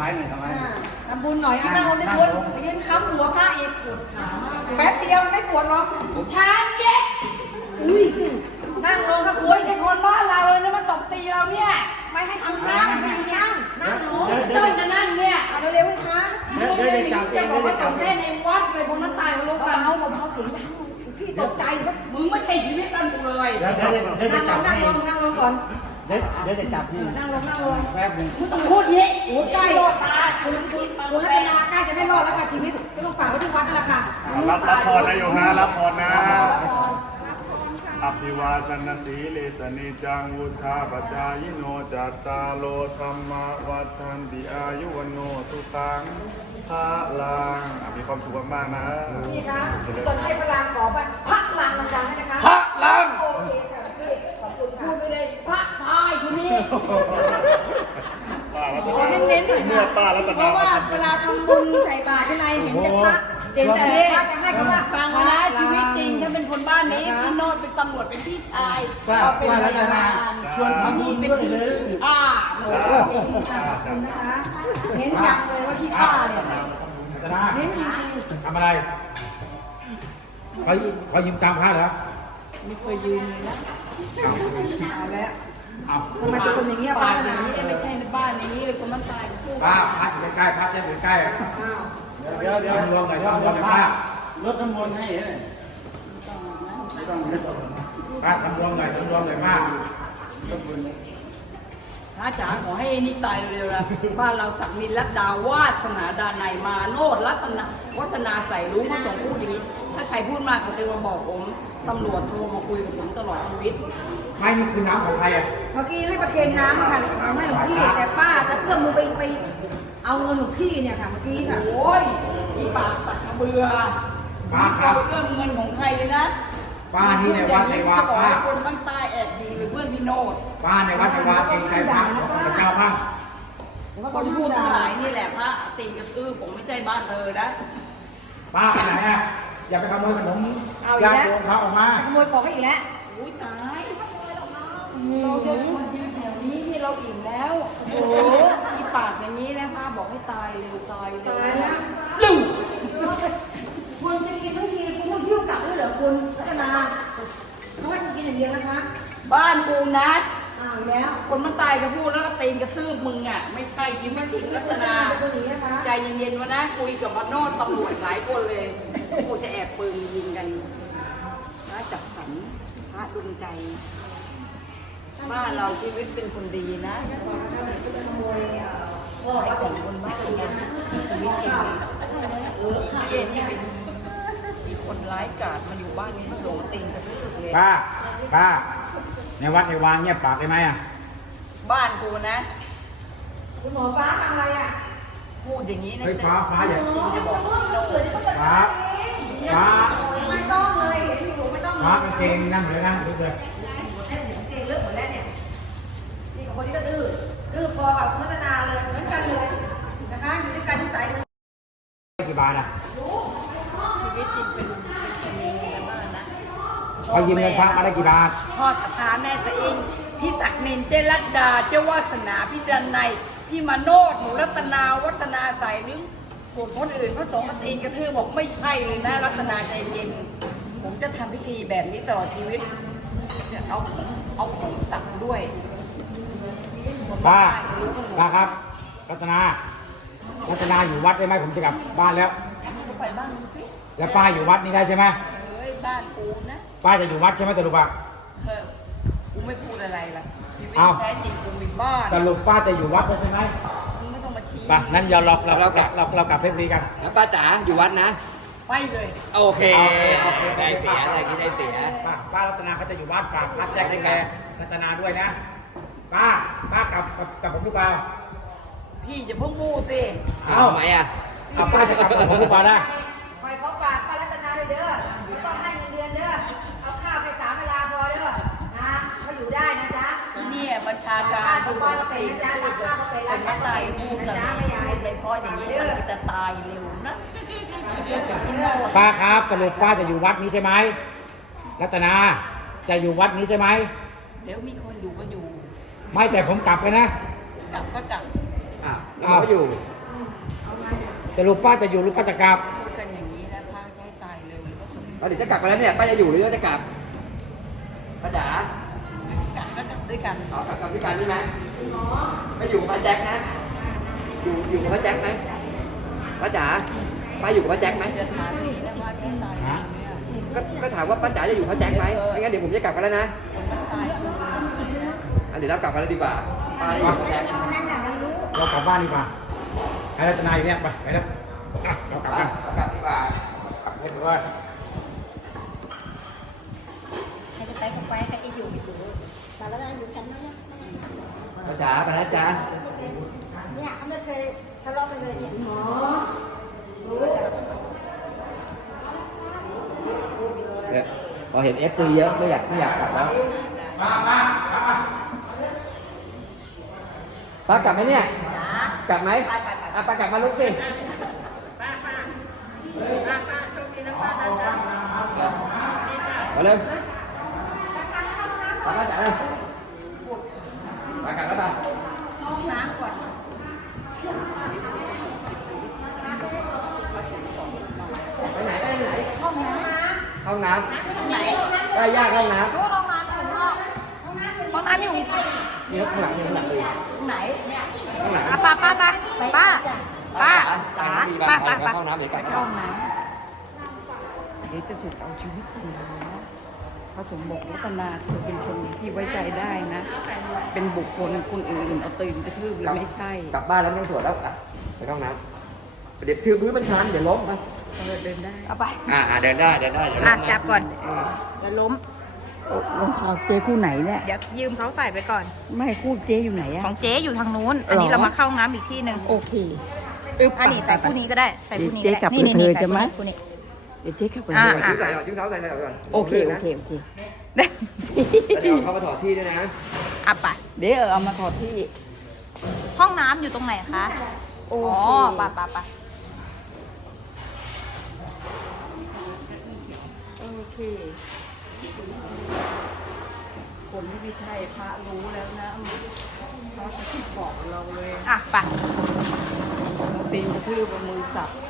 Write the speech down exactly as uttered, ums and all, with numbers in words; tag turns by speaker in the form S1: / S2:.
S1: ายหน่อยทำไม
S2: ทำบุญหน่อยอ่ะนั่งลงได้คุณไปยืนค้ำหัวพระอีกแป๊บเดียวไม่ปวดหรอก
S3: ชานเย็ด
S2: อุ้ยนั่งลงค่ะคุ
S3: ไม่
S2: ณ
S3: ใช่คนบ้านเราเลยนะมาตบตีเราเนี่ย
S2: ไม่ให้คุณนั่งไม่ให้นั่งนั่งลง
S3: เดี๋ยวจะนั่งเนี่ย
S2: เอาเร็วๆให้คะ
S1: เดี๋ยวจะจับเอง
S3: จะบอกว่าจับได้ในวัดเลยคนนั้นตายรู้กัน
S2: เบาๆเบาๆเสียงดังพี่ตกใจครับ
S3: มึงไม่ใช่ชีวิตนั่นกูเลย
S1: เดี๋ยวเดี๋ยวเดี๋ยวจะจับ
S2: นั่งลงนั่งลงก่อน
S1: เดี๋ยวเดี๋ยวจะจับที่
S2: นั่งลงนั่งลง
S1: แป๊บนึง
S3: มึงต้องพูดงี้
S2: โอ้ใกล้รอดตาคุณคุณคุณรัตนาใกล้จะไม่รอดแล้วค่ะชีวิตไม่ต้องฝากไว้ที่วัดนั่นแหละค่ะ
S4: รับรับพรนะโยมนะรับพรนะอภิวาชนะสีเลสนิจังวุธาปจายโนจัตตาโลธรรมวัฏันติอายุวโนสุตังพระลังมีความสุขมากๆนะ
S2: นี่คะตอนให้พลังขอพระลังดังๆนะคะ
S4: พระลัง
S2: โอเคค่ะพี่ขอบคุณค่ะ
S3: พูดไม่ได้พระตายทีนี้
S2: ขอเน้นๆหน่อยนะเพราะว่าเวลาทำบุญใส่บาตรที่ไรเห็นแต่พระเห็นแต่พระจะให้คำว่า
S3: ฟังนะชีวิตจริงฉันเป็นคนบ้านนี้พี่โนดเป็นตำรวจเป็นพี่ชาย
S1: เรา
S3: เป็น
S1: รัตนาชวนทำบุญด้วยเลย
S3: อ่า
S2: ขอบคุณนะคะเน้นจังเลยว่าที่ป้าเนี่ย
S5: รัตนา
S2: เน้นจริง
S5: ทำอะไรเขาเขายืมตังค์พระเหรอ
S3: ไม่เคยยืมเลยนะ
S2: เอาแล้ว
S5: เอา
S2: ทำไมเป็นคนอย่างเงี้ยป้า
S3: อย่างนี้ไม่ใช่ในบ้านอย่างนี้เลยคนมันตาย
S5: ป้าพัดอยู่ใกล้ๆพัดจะอยู่ใกล้อ่ะ
S1: เดี๋ยวเดี๋ยว
S5: รวมหน่อยรวมหน่อยป้
S1: ารดน้ำมนต์ให้เนี่ยไม่ต้องไม่ต้อง
S5: ป้าสำรวมหน่อยสำรวมหน่อยป้า
S3: พระจ๋าขอให้นี่ตายเร็วๆนะบ้านเราศักดินรัตดาวาสนาดานัยมาโนดรัตนาวัฒนาใส่รู้พระสงฆ์พูดอย่างนี้ถ้าใครพูดมากก็จะมาบอกผมตำรวจโทรมาคุยกับผมตลอดชีวิต
S5: ไม่นี่คือน้ำของใครอ่ะ
S2: เมื่อกี้ให้ประเคนน้ำค่ะเอาให้หลวงพี่แต่ป้าจะเพื่อมือไปไปเอาเงินหลวงพี่เนี่ยค่ะเมื่อกี้ค่ะ
S3: โอ้ยอีปากสักเบื่อป้าครับเรื่องเงินของใครเลยนะ
S5: ป้านี่ในวัดในวาป้า
S3: คนบ้านใต้แอบยิงหรือเพื่อนพี่โนด
S5: ป้าในวัดในวาเองใครพักพระเจ้าพัก
S3: คนพูดทั้งหลายนี่แหละพระตีนกระตื้อผมไม่ใช่บ้านเธอนะ
S5: ป้าไปไหนอ่ะอย่าไปขโมยขนมญาติโยมพระออกมา
S2: ขโมยของให้อีกแล้ว
S3: อุ้ยตายเราเดินคนยืนแถวนี้ที่เราอิ่มแล้วโอ้อีปากอย่างนี้นะพระบอกให้ตายเร็วตายเร็ว
S2: ตายแล้ว
S3: ลึง
S2: คุณจะกินทั้งทีคุณต้องหิ้วกลับด้วยเหรอคุณพัฒนาเขาให้คุณกินอย่างเดียวนะคะ
S3: บ้านกูนะ
S2: อ้าวแล้ว
S3: คนมันตายกับพูดแล้วก็ตีนกระทืบมึงอ่ะไม่ใช่คิดไม่ถึงรัตนาใจเย็นๆวะนะคุยกับมาโนดตำรวจหลายคนเลยกูจะแอบปืนยิงกันพระจับสรรพระดุลใจบ้านเราชีวิตเป็นคนดีนะ
S2: ขโมย
S3: พ่อไอ้ของคนบ้านเนี่ยชีวิตเก่งเออเก่งนี่เป็นมีคนร้ายกาจมาอยู่บ้านนี้โดนตีนกระทืบเลย
S5: ป้าป้าในวัดในวานเงียบปากได้ไหมอ่ะ
S3: บ้านกูนะ
S2: คุณหมอฟ้าทำอะไรอ่ะ
S3: พูดอย่างนี้นะ
S5: ฟ้าฟ้าอย่าง
S3: จริงจะบอก
S5: ฟ้าฟ้า
S2: ไม่ต้องเลยเห็นอยู่ไม่ต้อง
S5: ฟ้ากางเกงนั่งเลยนั่งดูเลย
S2: เก่งเรื่องหมดแล้วเนี่ยนี่กับคนนี้ก็ดื้อดื้อพอกับพัฒนาเลยเหมือนกันเลยนะคะอยู่ด้วยกันที่สายมือ
S5: กี่บาทอ่ะ
S3: ชีวิตจริงเป็นเป็นคนมีเงินบ้านนะ
S5: เขายืมเงินพระมาได้กี่บาท
S3: พ่อศรัทธาแม่สะอิงพี่ศักดิ์นินเจรัตดาเจ้าวาสนาพี่ดันในพี่มาโนดหนูรัตนาวัฒนาใสนึงส่วนคนอื่นพระสงฆ์มาตีนกระทืบบอกไม่ใช่เลยนะรัตนาใจเย็นผมจะทำพิธีแบบนี้ตลอดชีวิตจะเอาเอาของสักด้วย
S5: ป้าป้าครับรัตนารัตนาอยู่วัดได้ไหมผมจะกลับบ้านแล้ว
S3: ไปบ้านสิ
S5: แล้วป้าอยู่วัดนี่ได้ใช่ไหม
S3: เฮ้ยบ้านกูนะ
S5: ป้าจะอยู่วัดใช่ไหมตะลุปะ
S3: เออกูไม่พูดอะไรล่ะชีวิตแท้จริงกูมีบ้าน
S5: ตะลุป้าจะอยู่วัดใช่ไหม
S3: มึงไม่ต้องมาชี้
S5: ป่ะนั่นเราเราเราเราเรากลับเพชรบุรีกัน
S1: แล้วป้าจ๋าอยู่วัดนะ
S3: ไปเลย
S1: โอเคได้เสียอะไรนี้ได้เสีย
S5: ป้าป้ารัตนาเขาจะอยู่วัดฝากพัดแจ้งดูแลรัตนาด้วยนะป้าป้ากลับกับผมหรือเปล่า
S3: พี่จะพุ่งมูสิ
S1: เอ้าทำไมอ่ะ
S5: เอาป้าจะกลับกับผมหรือเปล่านะ
S2: คอยเขาฝากป้ารัตนาเลยเด้อไม่ต้องให้เงินเดือนเด้อเอาข้าวไปสามเวลาพอเด้อนะเขาอยู่ได้นะจ๊ะ
S3: เนี่ยบัญชาการ
S2: เขาป้าก็เป็นนะจ๊ะรับข้าวก็เป็น
S3: แล้วนะตายพูดนะไม่ยายเป็นพ่ออย่างนี้มันจะตายเร็วนะ
S5: ป้าครับสรุปป้าจะอยู่วัดนี้ใช่ไหมรัตนาจะอยู่วัดนี้ใช่ไหม
S3: เดี๋ยวมีคนอยู่ก็อยู่
S5: ไม่แต่ผมกลับไปนะ
S3: กลับก็กลับ
S1: อ่ะแล้วเขาอยู่
S5: แต่ลูกป้าจะอยู่ลูกป้าจะกลับ
S3: พูดกันอย่างนี้แล้วพระจะให้ตายเร็วหรือว่าสม
S6: เอาเดี๋ยวจะกลับไปแล้วเนี่ยป้าจะอยู่หรือว่าจะกลับป้าจ๋า
S3: กันก็จะด้วยกัน
S6: เอากลับกลับด้วยกันใช่ไหมไม่อยู่กับป้าแจ็คนะอยู่อยู่กับป้าแจ็คไหมป้าจ๋าป้าอยู่กับป้าแจ็คไหม
S3: จะถามนี้นะว่าที่ตายเองเนี่ย
S6: ก็ก็ถามว่าป้าจ๋าจะอยู่กับป้าแจ็คไหมไม่งั้นเดี๋ยวผมจะกลับกันแล้วนะ
S3: คนมันตายคือ
S6: อันเดี๋ยวเรากลับกันแล้วดีกว่าป้าอยู่กับป้าแจ็ค
S5: เรากลับบ้านดีกว่าไอ้รัตนาอยู่เนี่ยไปไปแล้วอ่ะเรากลับ
S6: ป้า
S5: กัน
S6: กลับดีกว่า
S5: กลับเห็นว่า
S2: ใครจะไปก็ไปใครจะอยู่อยู่แต่ละนั้นอยู่กันนะ
S6: ป้าจ๋าไปนะจ๊ะ
S2: เนี่ยเขาไม่เคยทะเลาะกันเลยเนี่ยหมอ
S6: เนี่ยพอเห็นเอฟซีเยอะไม่อยากไม่อยากกลับแล้ว
S5: มามามา
S6: ป้ากลับไหมเนี่ยกลับไหมอ่ะป้ากลับมาลุกสิมาเร็วป้าจ๋าเร็วป้ากลับแล้วป้า
S2: ห้องน้ำก่อน
S6: ไปไหนไปไหน
S2: ห้องน้
S6: ห้องน้
S2: ำไหน
S6: ำป้ายากห้องน้
S2: ห้องน้ำอยู่นอกห้องน้ำอยู่
S6: ำนี่ข้างหลังนี่ข้างหลังเลย
S2: ไหน
S6: ข้างหลัง
S2: ป้าป้าป้าป้าป้าป้า
S6: ป้า
S2: ป้า
S6: ป้า
S2: ป้า
S6: ป้า
S2: ป้า
S6: ห้องน้ำเดี๋ยวกลับ
S3: เข้าน้ำเดี๋ยวจะสุดเอาชีวิตคุณนะพระสงฆ์บอกรัตนาเธอเป็นคนที่ไว้ใจได้นะ เป็นบุคคลคนอื่นๆเอาตีนกระทืบหรือไม่ใช่
S6: กลับบ้านแล้วไม่ต้องสวดแล้วอ่ะไปห้องน้ำเดี๋ยวชื่อพื้นมันชันเดี๋ยวล้มอ่ะ
S3: เออเดินได้
S2: เอาไป
S6: อ่าเดินได้เดินได้เดี๋ยว
S2: อ่ะ
S6: ล้มะ
S2: จับก่อนจะล้ม
S3: รองเท้าเจ๊คู่ไหนเนี่ย
S2: เดี๋ยวยืมเขาใส่ไปก่อน
S3: ไม่คู่เจ๊อยู่ไหนอะ
S2: ของเจ๊อยู่ทางนู้น อันนี้
S3: หรอ
S2: เรามาเข้าห้องน้ำอีกที่หนึ่ง
S3: โอเค
S2: อันนี้ใส่คู่นี้ก็ได้ ใส่คู่นี้
S3: เจ๊
S2: ก็
S3: กลั
S2: ได้
S3: บ
S2: นี่
S3: กับ
S2: นี่
S3: เธ
S2: นี่
S3: อจะไหม
S2: คู่นี้
S3: เดี๋ยวเจ๊ขับไป
S2: อ่ะ
S3: เลย
S6: ยืดใส่ก่อนยืดเท้าใส่ใส่ก่อน
S3: โอเคโอเคโอเค
S6: แล้วเดี๋ยวเอาเข้ามาถอดที่ด้วยนะ
S2: อ่ะไป
S3: เดี๋ยวเอามาถอดที่
S2: ห้องน้ำอยู่ตรงไหนคะ
S3: โอ
S2: อ๋อ
S3: เค
S2: ป่ะป่ะป่ะ
S3: โอเค คนที่ไม่ใช่พระรู้แล้วนะพระที่บอกเราเลย
S2: อ่ะป่ะ
S3: ตีนกระทืบเอามือสับ